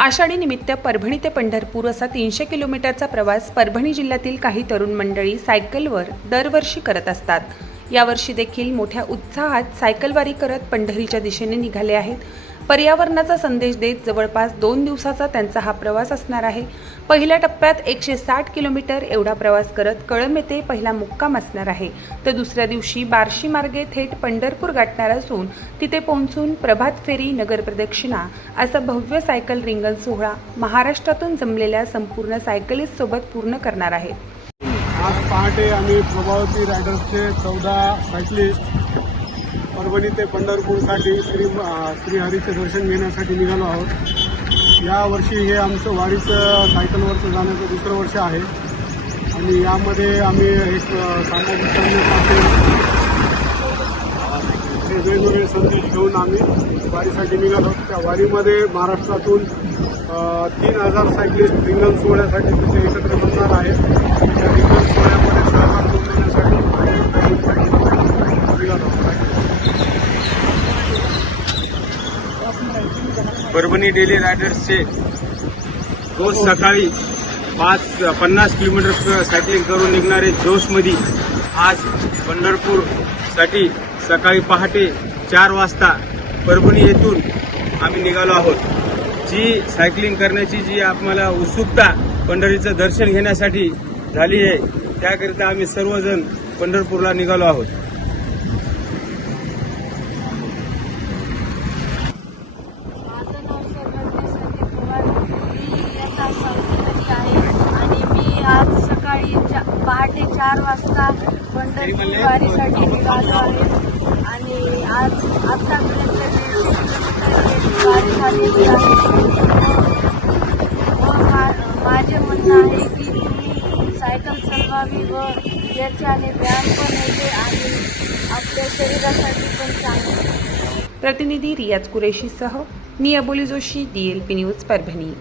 आषाढी निमित्त परभणी ते पंढरपूर असा तीनशे किलोमीटरचा प्रवास परभणी जिल्ह्यातील काही तरुण मंडळी सायकलवर दरवर्षी करत असतात. यावर्षी देखील मोठ्या उत्साहात सायकलवारी करत पंढरीच्या दिशेने निघाले आहेत. पर्यावरणाचा संदेश देत जवळपास दोन दिवसाचा त्यांचा हा प्रवास असणार आहे. पहिल्या टप्प्यात एकशे साठ किलोमीटर एवढा प्रवास करत कळम येथे पहिला मुक्काम असणार आहे. तर दुसऱ्या दिवशी बार्शी मार्गे थेट पंढरपूर गाठणार असून तिथे पोहोचून प्रभात फेरी नगर प्रदक्षिणा असा भव्य सायकल रिंगण सोहळा महाराष्ट्रातून जमलेल्या संपूर्ण सायकलिस्ट सोबत पूर्ण करणार आहेत आज पहाटे आम्ही प्रभावती रायडर्सचे चौदा सायकलिस्ट परभणी ते पंढरपूरसाठी श्री श्रीहरीचं दर्शन घेण्यासाठी निघालो आहोत. या वर्षी हे आमचं वारीचं सायकलवरचं जाण्याचं दुसरं वर्ष आहे. आणि यामध्ये आम्ही एक सामाजिक हे वेगवेगळे संदेश घेऊन आम्ही वारीसाठी निघालो त्या वारीमध्ये महाराष्ट्रातून तीन हजार सायकलिस्ट रिंगण सोहळ्यासाठी तिथे एकत्र जमणार आहे त्या रिंगण सोहळ्यामध्ये सहभाग नोंदवण्यासाठी निघालो आहोत. परभणी डेली रायडर्सचे रोज सकाळी पाच पन्नास किलोमीटर सायकलिंग करून निघणारे जोशमध्ये आज पंढरपूरसाठी सकाळी पहाटे चार वाजता परभणी येथून आम्ही निघालो आहोत. जी सायकलिंग करण्याची जी आम्हाला उत्सुकता पंढरीचं दर्शन घेण्यासाठी झाली आहे त्याकरिता आम्ही सर्वजण पंढरपूरला निघालो आहोत माझं नाव सोनल संदीप पवार मी इयत्ता चौथीमध्ये आहे आणि मी आज सकाळी चा पहाटे चार वाजता पंढरपूर वारीसाठी निघालो आहे. आणि आज आत्तापर्यंत वारी झालेली आहे व मा- माझे म्हणणं आहे की तुम्ही सायकल चालवावी व याच्याने व्यायाम पण होते आणि आपल्या शरीरासाठी पण चांगले. प्रतिनिधी रियाज कुरेशीसह मी अबोली जोशी डीएलपी न्यूज परभणी.